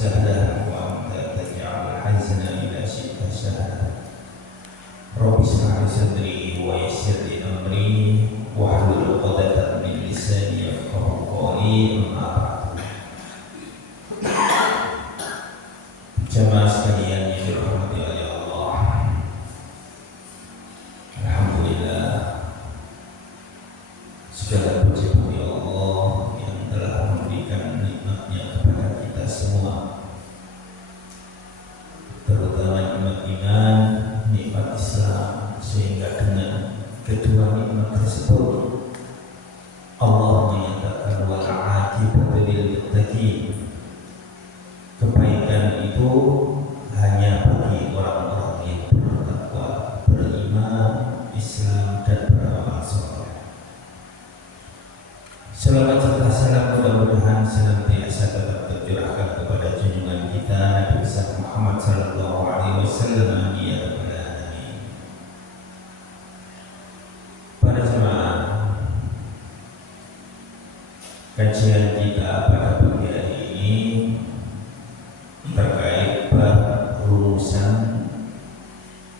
سهلا وأنت تجعل الحزن إذا شئت سهلا رب اشرح لي صدري ويسر لي أمري واحلل عقدة من لساني يفقهوا قولي أما بعد. Jamaah sekalian yang dirahmati oleh Allah, alhamdulillah segala puji bagi Allah yang telah memberikan nikmatnya kepada kita semua, terutama nikmat iman, nikmat Islam, sehingga dengan kedua nikmat tersebut Allah menyatakan wal aqibatu lil muttaqin. Kebaikan itu hanya bagi orang-orang yang bertakwa, beriman, Islam dan beramal saleh. Selawat serta salam mudah-mudahan senantiasa tetap tercurahkan kepada junjungan kita Nabi besar Muhammad sallallahu alaihi wasallam. Ya rabbal alamin. Para jemaah, kajian kita pada pagi hari ini terkait bab rumusan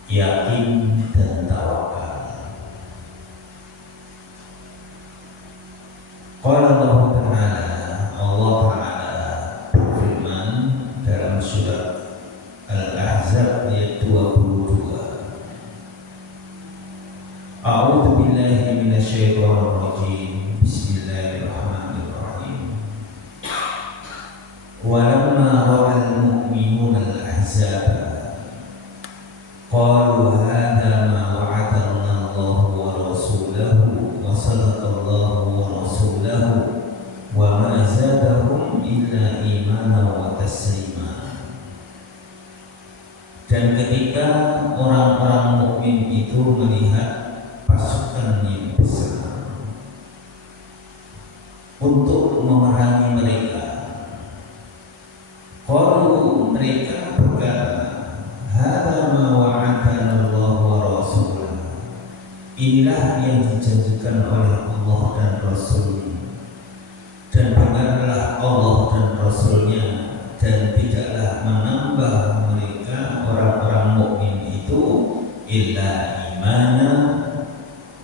yakin dan tawakal. Qala Allah Ta'ala berfirman dalam surat Al-Ahzab ayat 22. A'udzu billahi minasyaitonir rajim. Bismillahirrahmanirrahim. Walamma ra'al mu'minuna al-ahzaba qalu hadha ma wa'adana Allahu wa rasuluhu wa sadaqallahu wa rasuluhu wa ma zadahum illa imanan wa taslima. Dan ketika orang-orang mukmin itu melihat pasukan yang besar untuk memerangi mereka, qalu, mereka berkata, hadza ma wa'adana Allah wa rasuluhu. Inilah yang dijanjikan oleh Allah dan Rasul-Nya. Dan benarlah Allah dan Rasul-Nya, dan tidaklah menambah mereka orang-orang mukmin itu illa imana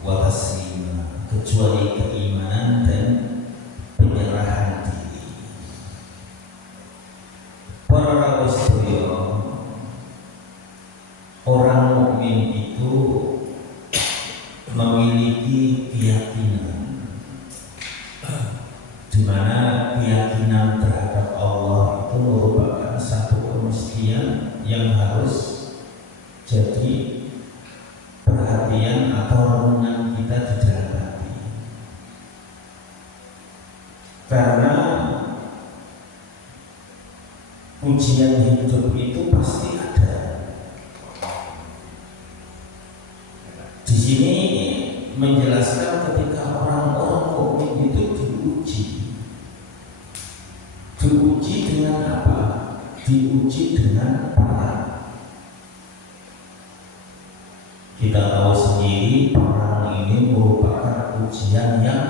wa taslima, kecuali keimanan dan penyerahan diri. Para rawuh sedaya, orang mukmin itu memiliki keyakinan, di mana keyakinan terhadap Allah itu merupakan satu kemestian yang harus jadi perhatian atau renungan kita di dalam hati. Karena ujian hidup itu pasti ada. Di sini menjelaskan ketika orang-orang mukmin itu diuji dengan apa? Diuji dengan perang. Kita tahu sendiri perang ini merupakan ujian yang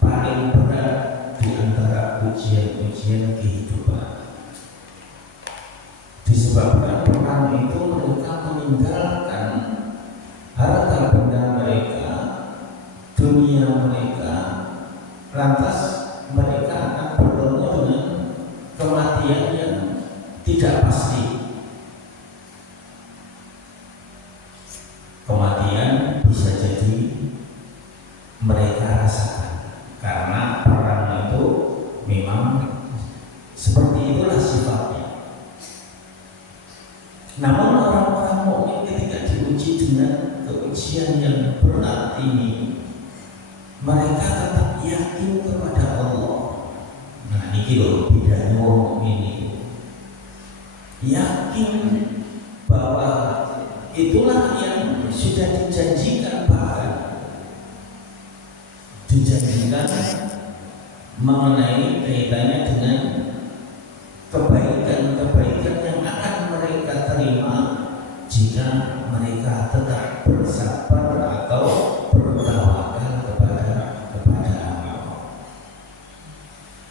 paling berat di antara ujian-ujian kehidupan. Disebabkan perang itu mereka meninggalkan harta benda mereka, dunia mereka, lantas mereka akan bertemu dengan kematian yang tidak pasti. Kematian bisa jadi mereka rasakan, karena perang itu memang seperti itulah sifatnya. Namun orang-orang mukmin ketika diuji dengan keujian yang berat ini, mereka tetap yakin kepada Allah. Nah, ini loh bedanya orang mukmin itu. Yakin bahwa itulah yang sudah dijanjikan, bahkan dijanjikan mengenai kaitannya dengan kebaikan-kebaikan yang akan mereka terima jika mereka tetap bersabar atau bertawakal kepada Allah.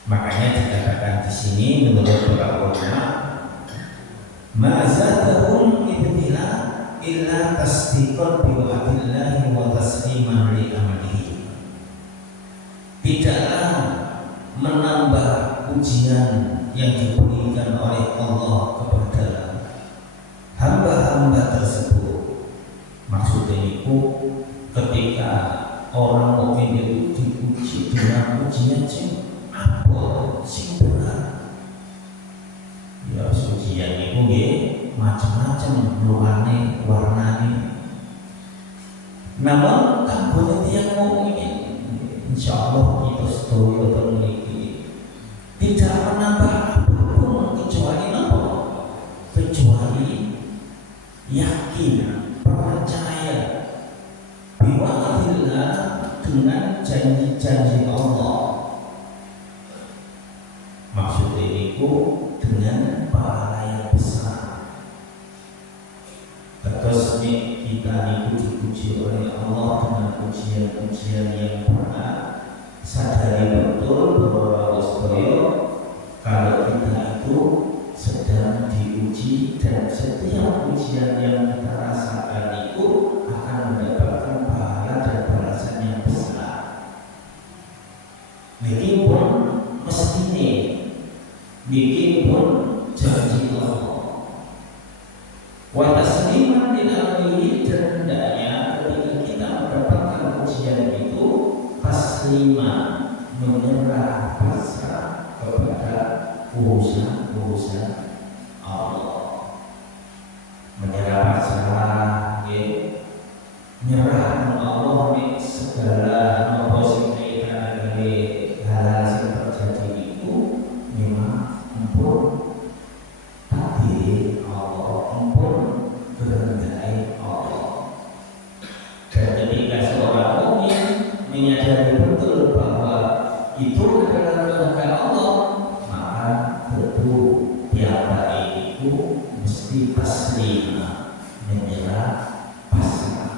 Makanya dikatakan di sini sini menurut para ulama, mazatahum ibtila illa tasdiqan bi wa'dillahi wa tasliman li amrihi. Tidaklah menambah ujian yang diberikan oleh Allah kepada hamba-hamba tersebut. Maksudnya itu ketika orang mukmin itu diuji dengan ujian apa sing berat. Ya ujian itu nggih macam-macam lungane warnane. Namun kanggo tiyang mukmin insyaallah kita sedaya memiliki tidak menambah apapun kecuali apa? Kecuali yakin, percaya biwa'dillah dengan janji-janji Allah. Maksudnya itu dengan pahala yang besar. Terus kita dipuji oleh Allah dengan ujian-ujian yang berat. Sadari betul bahwa kalau kita itu sedang diuji dan setiap ujian yang kita rasakan itu akan mendapatkan pahala dan balasan yang besar. Niki pun mestine, niki pun janji Allah. Wa tasliman lillahi, dan hendaknya ketika kita mendapatkan ujian itu tasliman, menyerah pasrah kepada urusan Allah. Menyerah pasrah, menyerahkan Allah nih segala apa sing kaitan dengan hal yang terjadi itu memang ampun takdir Allah, ampun kehendak Allah. Dan ketika seorang mukmin menyadari betul bahwa itu adalah kehendak Allah, maka tentu tiap itu mesti taslim, menyerah pasrah.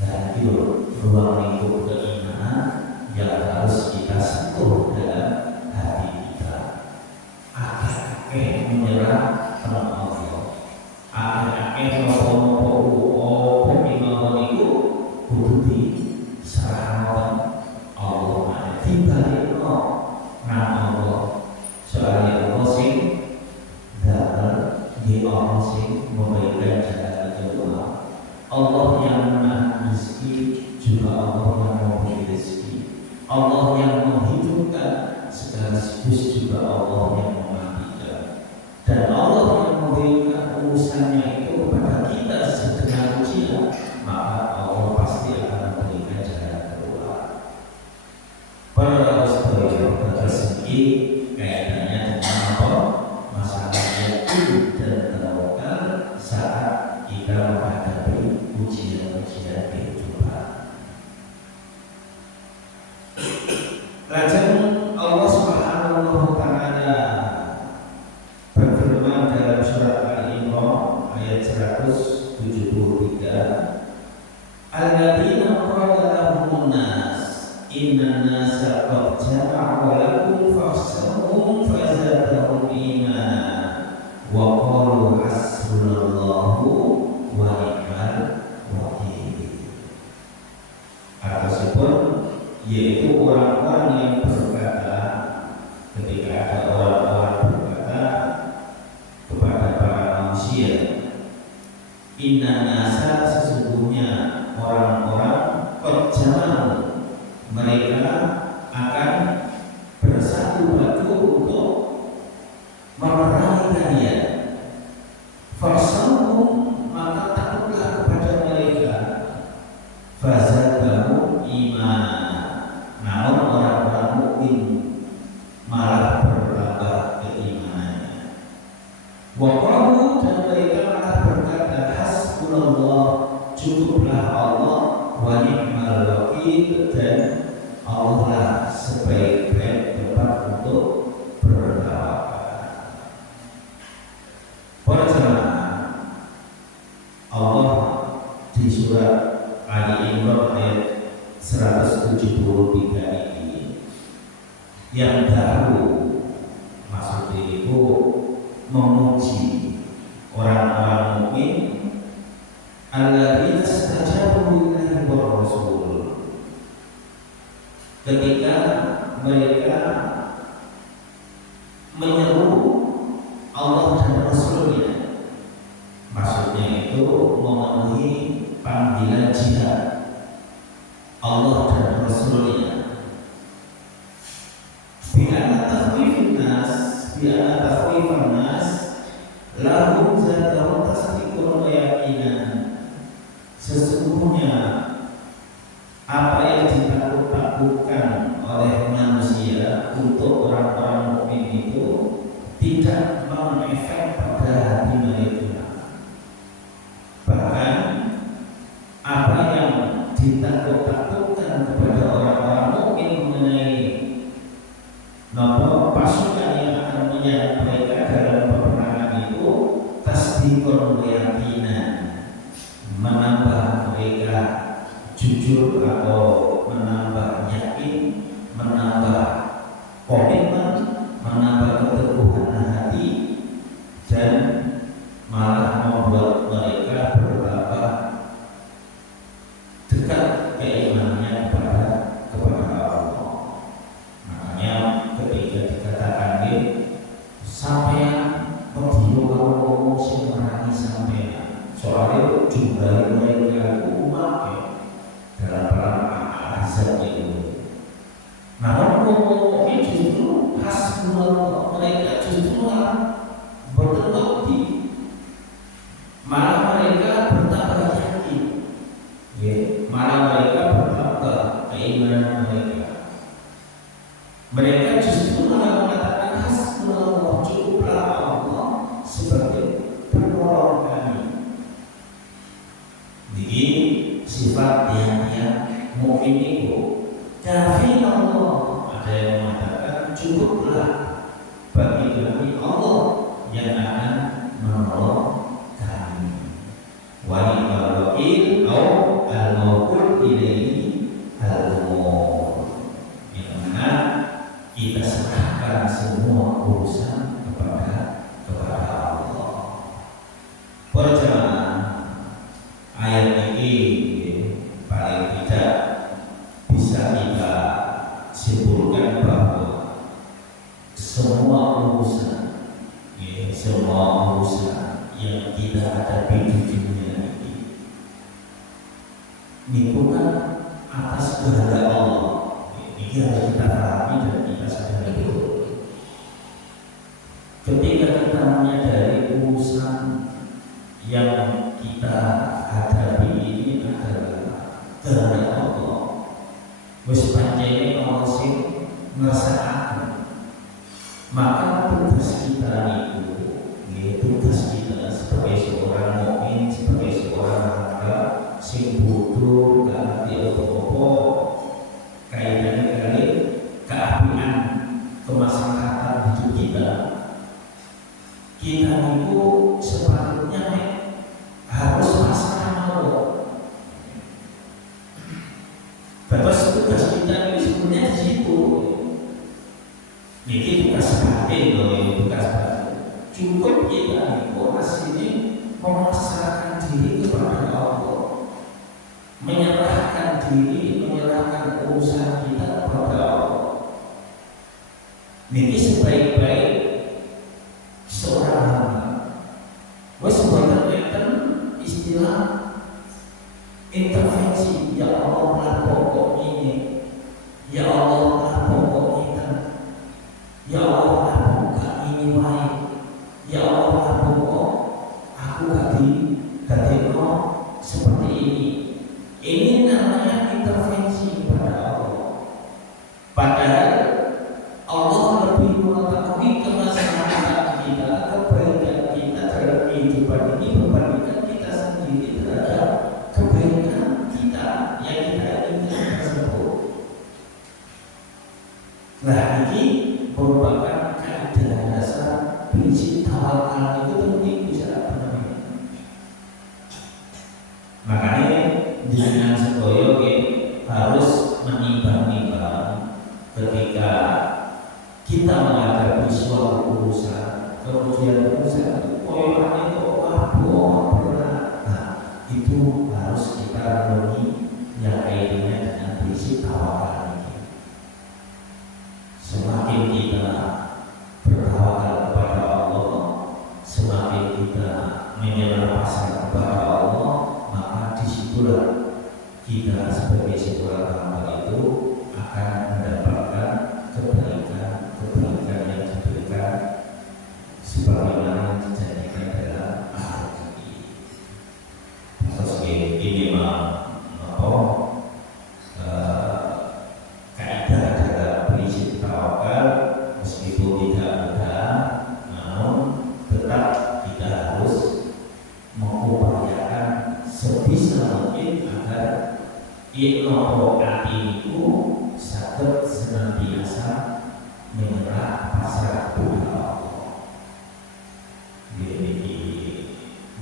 Dan itu ruang lingkup keimanan yang harus kita sentuh dalam hati kita. Akhir-akhir menyerah pada Allah, akhir-akhir nopo pemimpinan itu kudu diserahkan Allah. Dibalik nama Allah, soalnya Allah sing di Allah sing memberikan jalan keluar. Allah yang menahan rezeki, juga Allah yang memberi rezeki. Allah yang menghidupkan, sekaligus juga Allah yang mematikan. Dan Allah yang memberikan urusannya itu kepada kita sedang ujian, maka Allah pasti akan memberikan jalan keluar. Para ustadz rezeki kaitannya dengan apa? Masalah yakin dan tawakal saat kita menghadapi ujian-ujian kehidupan. Lajeng Allah Subhanahu wa taala berfirman dalam surat Al-Imran ayat 173, Alladzina qala lahumun nas inna nasa qad jama'u lakum fakhshawhum fazadahum imanan wa qalu hasbunallahu wa ni'mal wakil. Artinya yaitu orang-orang yang berkata, ketika ada orang-orang berkata kepada para manusia, inna nasa, sesungguhnya orang-orang qad jama'u, mereka akan bersatu padu untuk memerangi kalian. Farsahum, maka takutlah kepada mereka. Fazadahum iman, namun orang-orang mukmin malah bertambah keimanannya. Wa qalu, dan mereka malah berkata, hasbunallah, cukuplah Allah, wa ni'mal wakil, dan Allah sebaik-baik tempat untuk bertawakal. Para jemaah, Allah di surat Ali Imran ayat 173 ini yang baru, maksudnya menyeru Allah dan Rasulnya. Maksudnya itu memenuhi panggilan jihad Allah dan Rasulnya. Bi'ana takhwifin nas lahum zatahum tasdiqun wa yaqinan. Sesungguhnya apa yang ditakut-takutkan oleh manusia untuk orang-orang mukmin itu tidak mengefek pada hati mereka. Bahkan apa yang ditakut-takutkan kepada orang-orang mukmin mengenai nomor pasukan yang akan menyerang mereka dalam peperangan itu tasdiqun wa yaqinan, menambah mereka jujur atau menambah yakin, menambah komitmen, menambah keteguhan hati, dan malah membuat mereka bertambah dekat keimanannya kepada Allah. Makanya ketika dikatakan ini sampean pediyo kalau ngomong sing marani sampean, soalnya jumlah mereka umat ya dalam perang Ahzab itu. Nah, ngomong ini justru khas mereka justru berterbukti, malah mereka bertambah yakin, ya, malah mereka bertambah keimanan mereka. Mereka justru malah mengatakan hasbunallah, cukuplah Allah sebagai penolong kami. Jadi sifat yang mukmin itu kafir Allah. Ada yang mengatakan cukuplah bagi kami Allah yang akan menolong kami. Wa ni'mal wakil au al-mawkul ilaihi al-umur. Yang mana kita serahkan semua urusan kepada Allah. Perjalanan ayat ini paling tidak bisa kita simpulkan bahwa semua urusan yang kita hadapi di dunia ini bukan atas kehendak Allah. Ini harus kita pahami dan kita sadari itu. Ketika kita menyadari urusan yang kita hadapi ini adalah kehendak Allah, wis pancene Allah sing ngersakaken, maka tugas kita itu, tugas kita sebagai seorang mukmin, sebagai seorang hamba sing bodoh gak ngerti apa-apa kaitannya kali keapian kemaslahatan hidup kita itu sepatutnya harus pasrah Allah. Terus tugas kita ini sebenarnya di situ. Ini tugas batin loh, ini tugas batin. Cukup kita ini memasrahkan diri kepada Allah, menyerahkan diri, menyerahkan urusan kita kepada Allah. Ini sebaik-baik seorang hamba. Wes buatan istilah intervensi, ya Allah lah pokok ini, ya Allah lah pokok kita, ya Allah lah pokok ini baik, ya Allah lah pokok aku gak seperti ini. Ini namanya intervensi kepada Allah. Padahal Allah lebih mengetahui kemaslahatan kita, kebaikan kita dalam kehidupan ini berbandingkan kita sendiri terhadap kebaikan kita yang kita inginkan tersebut. Nah, ini merupakan kaidah dasar prinsip tawakal itu penting bisa benar. Makanya dengan sekoyo harus menimbang-nimbang ketika kita menghadapi suatu urusan, kemudian urusan itu koyokannya kok berat. Nah, itu harus kita renungi yang kaitannya dengan prinsip tawakal ini. Semakin kita bertawakal kita sebagai seorang hamba itu akan mendapatkan kebaikan yang diberikan sebagaimana dijanjikan dalam ayat ini. Terus ini kaidah dalam prinsip tawakal, meskipun tidak mudah, namun tetap kita harus mengupayakan sebisa mungkin agar ilmu hati itu sakit senantiasa menyerah pasrah kepada Allah. Jadi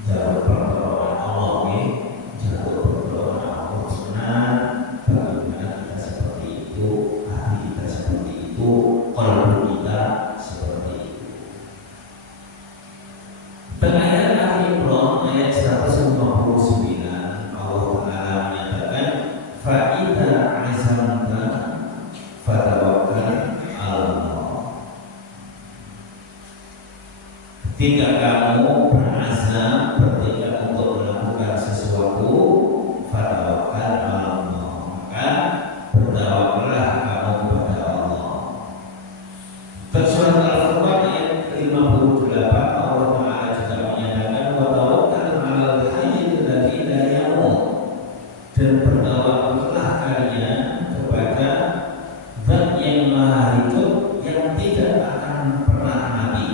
jalur pertolongan Allah ini, jalur pertolongan Allah benar. Bagaimana kita seperti itu, hati kita seperti itu, qalbu kita seperti itu. Ayat Al-Imran ayat 159 Allah Ta'ala menyatakan fa'idha azamta fatawakkal Allah. Ketika kamu berazam, bertekad untuk melakukan sesuatu, fatawakkal Allah, maka bertawakallah kamu kepada Allah. Surat Al-Furqan ayat 58 Allah Ta'ala juga menyatakan wa tawakkal 'alal hayyil ladzi la yamut, dan bertawakallah kalian kepada Zat yang Maha Hidup yang tidak akan pernah mati.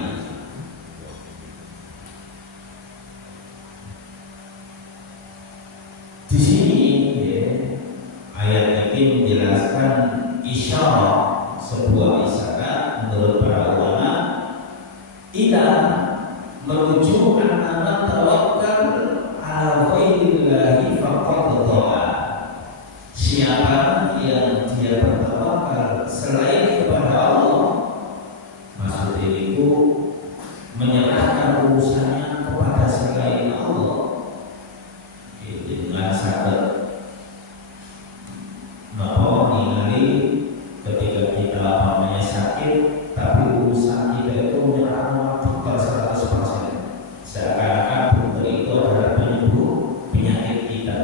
Di sini ayat ini menjelaskan isyarat, sebuah isyarat menurut para ulama ila menuju anna tawakkal ala ghairillahi faqad dha'a. Siapa yang dia bertawakal selain kepada Allah, maksud itu menyerahkan urusannya kepada selain Allah, dengan sakit ningali ketika kita sakit, tapi urusan kita itu menyerahkan dokter 100%, seakan-akan dokter itu adalah penyembuh penyakit kita.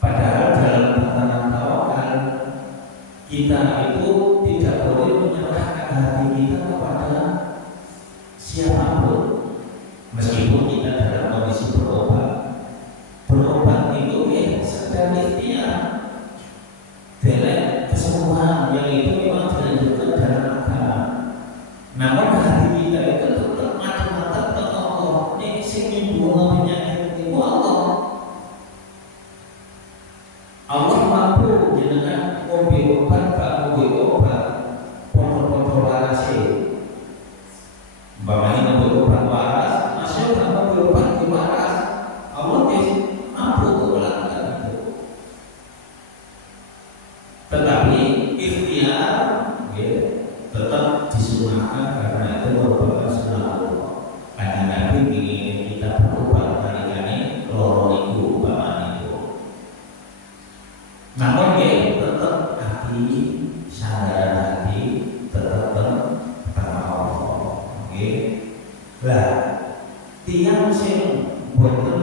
Padahal dalam tatanan tawakal kita itu tidak boleh menyerahkan hati kita kepada siapapun, meskipun kita dalam kondisi berobat. Berobat itu sedang ikhtiar. Delek kesembuhan yang itu memang dilanjutkan dalam agama. Namun hati kita itu tetap mata-mata ke Allah. Ini sing nyembuhno penyakit itu Allah. Allah mampu jenengan ngombe obat, gak ngombe obat, podo-podo warase. Umpamanya ngombe obat waras, masih gak ngombe obat di waras. Allah mampu untuk melakukan itu. Tetapi ikhtiar tetap disunahkan karena itu merupakan sunnah Allah. Karena Nabi ingin kita berobat kali-kali loro itu umpamanya itu. Namun tetap hati, sadar hati tetap pertama Allah. Lah tiang sing boten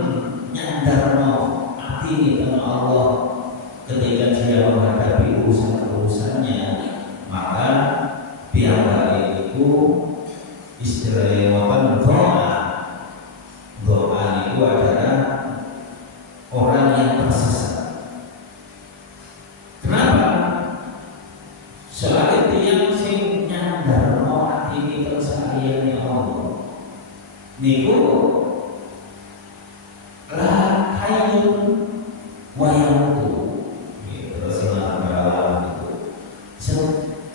nyandarno hati dengan Allah ketika dia menghadapi urusan-urusannya, maka piyambak itu istilahnya doa itu adalah orang yang tersesat. Kenapa? Soalnya tiang sing nyandarno hati tersayangnya Allah niku lah hayyun wa yamutu.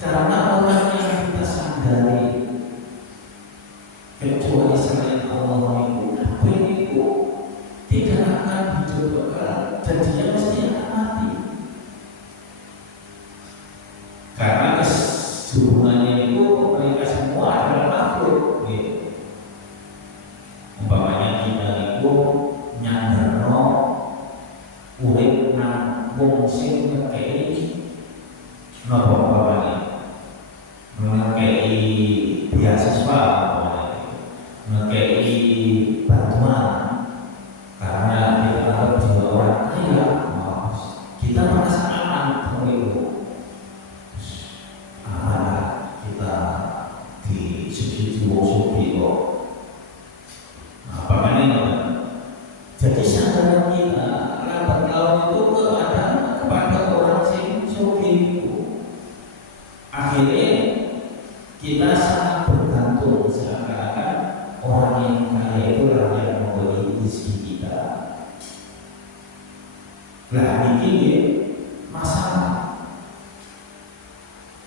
Karena orang yang kita sadari kecuali selain Allah itu tidak akan hidup kekal, dan dia mesti akan mati. Karena hubungannya itu mereka semua adalah makhluk. Umpamanya kita itu nyandarno urip nang wong sing ngekei napa umpamanya ngekei beasiswa, ngekei bantuan karena kita anggap dia orang kaya, Jadi sadar kita lambat laun itu kepada orang yang sugih. Akhirnya kita sangat bergantung seakan-akan orang yang kaya itulah yang memberi rezeki kita. Nah ini masalah.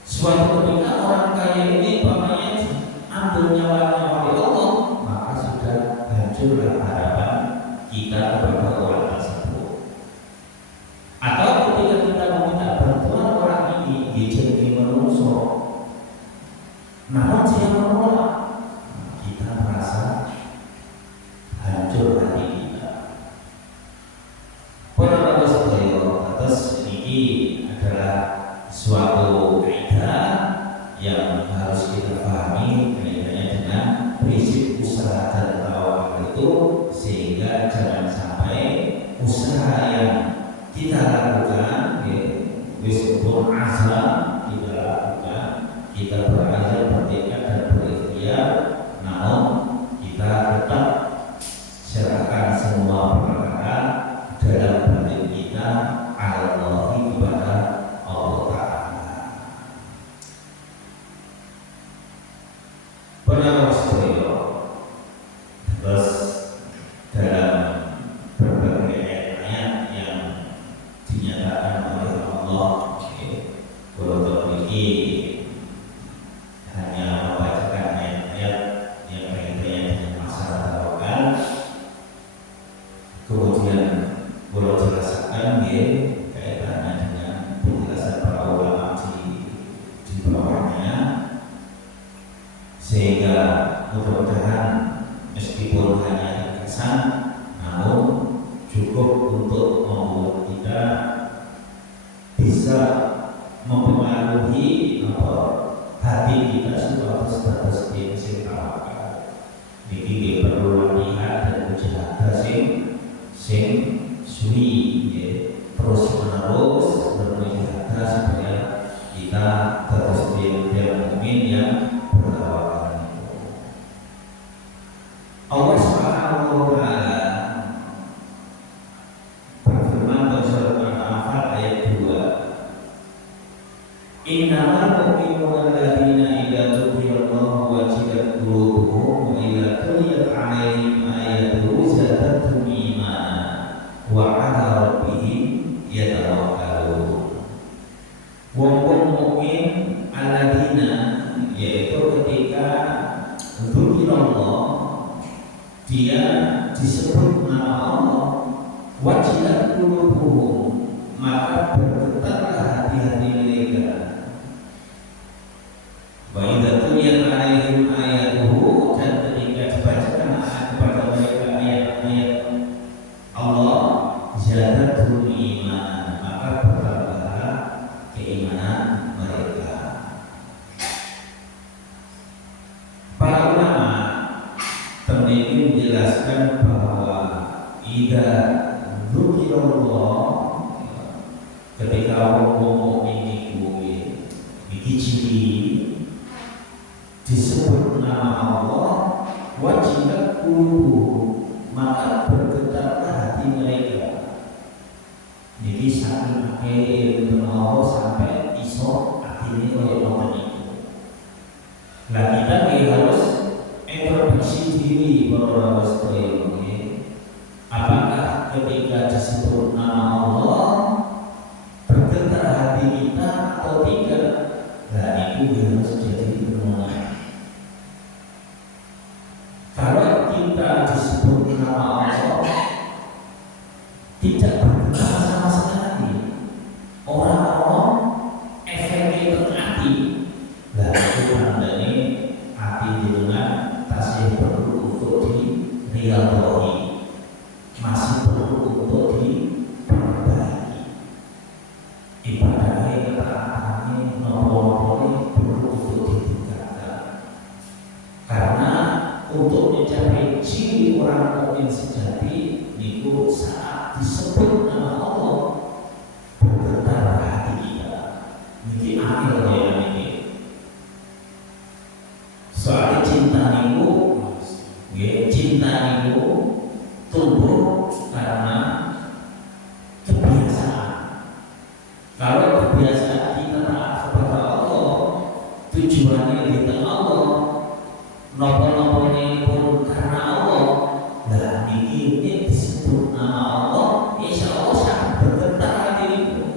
Suatu ketika orang kaya ini bapaknya ambil nyawanya oleh Allah, maka sudah hancurlah harapan kita kepada orang tersebut. Atau ketika kita meminta bantuan orang ini dijadi manusia, namun dia menolak, kita merasa hancur hati kita. Para Rasulullah atas ini adalah suatu kaidah yang harus kita pahami kaitannya dengan prinsip usaha dan tawakal itu, sehingga jangan sampai usaha yang kita lakukan meskipun azam kita lakukan, kita berazam, bertekad dan berikhtiar, namun kita tetap serahkan semua perkara dalam batin kita Allah kepada Allah Ta'ala. Benar Rasulullah. Terus dalam berbagai ayat yang dinyatakan oleh Allah, kalau memiliki hanya membacakan ayat-ayat yang kaitannya dengan masalah tawakal, kemudian boleh jelaskan kaitannya dengan penjelasan para ulama di bawahnya, sehingga mudah-mudahan meskipun hanya terkesan, namun cukup untuk membuat kita bisa mempengaruhi hati kita status yang tawakal. Niki perlu latihan dan usaha sing suwi terus menerus berusaha supaya kita terus dia mukmin yang bertawakal. Allah Subhanahu wa Ta'ala berfirman dalam surat Al-Anfal ayat 2, innamal mu'minuna alladziina idza dzukirallahu wajilat qulubuhum wa idza tuliyat 'alaihim ayatuhu zadatuhum iimanan wa 'ala rabbihim yatawakkalun. Wong-wong mukmin alladziina, yaitu ketika dzukirallah, dia disebut nama Allah, wajilat qulubuhum, maka bergetarlah hati-hati mereka. Wa idza tuliyat 'alaihim ayatuhu, dan ketika dibacakan kepada mereka ayat-ayat Allah, zadatuhum imanan, maka bertambahlah keimanan mereka. Para ulama peneliti menjelaskan bahwa idza dzukirallah, ketika wong mukmin iki ciri disebut nama Allah, wajilat qulubuhum, maka bergetarlah hati mereka. Jadi saking akeh ilmu Allah sampai iso akhirnya oleh orang itu. Nah kita harus introspeksi diri para Rasulullah. Apakah ketika disebut nama Allah bergetar hati kita atau tidak? Nah itu harus jadi renungan. Kalau kita disebut nama Allah tidak bergetar sama sekali, orang-orang efeknya hati, nah itu tandanya hati dengan tasih perlu untuk diriyadhoi, masih perlu untuk diperbaiki. Ibadahnya, ketaatannya, nopo-noponya perlu untuk ditingkatkan. Karena untuk mencapai ciri orang mukmin sejati itu saat disebut nama Allah bergetar hati kita. Ini akhir yang ini. Soal cinta niku tumbuh nopo-nopo ini pun karena Allah. Nah ini disebut nama Allah, insya Allah sangat bergetar hati itu.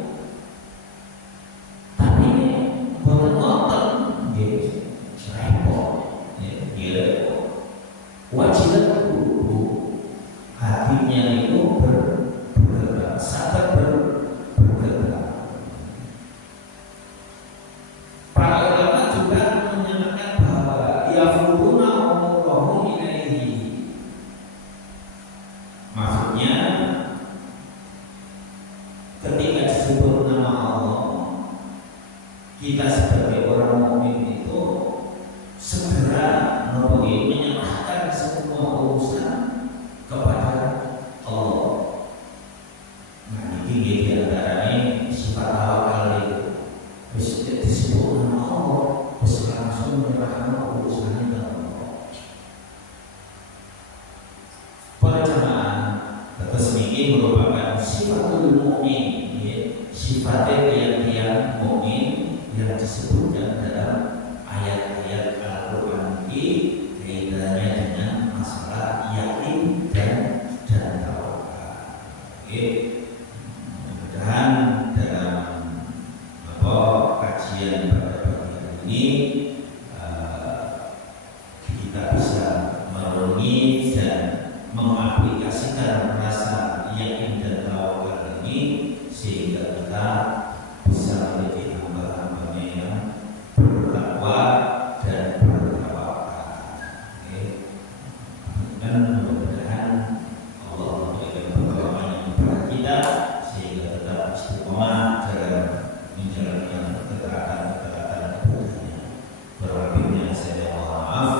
Tapi bukan ngotot, repot, wajiban guru hatinya itu bergerak, sadar bergerak. Para ulama juga menyatakan bahwa yafuruna umurahum ilaihi. Maksudnya ketika disebut nama Allah, kita sebagai orang mukmin itu segera menyerahkan semua urusan kepada Allah. Nah ini diantaranya sifat tawakal itu. Disebut nama Allah, terus langsung menyerahkan urusannya ke Allah. Para jemaah, terus ini merupakan sifatul mukmin, sifat yang mukmin yang disebutkan dalam ayat-ayat Al-Quran ini, kaitannya dengan masalah yakin dan tawakal. Mudah-mudahan dalam kajian pada pagi hari ini kita bisa merenungi dan mengaplikasikan rasa yakin dan tawakal ini sehingga kita bisa menjadi hamba-hambanya yang bertakwa dan bertawakal. Dan mudah-mudahan Allah memberikan pertolongan kepada kita sehingga tetap istiqomah dalam menjalankan ketaatan ibadahnya. Berlebihnya saya mohon maaf.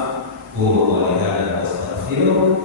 Qul wa lillahi wa astaghfiruh.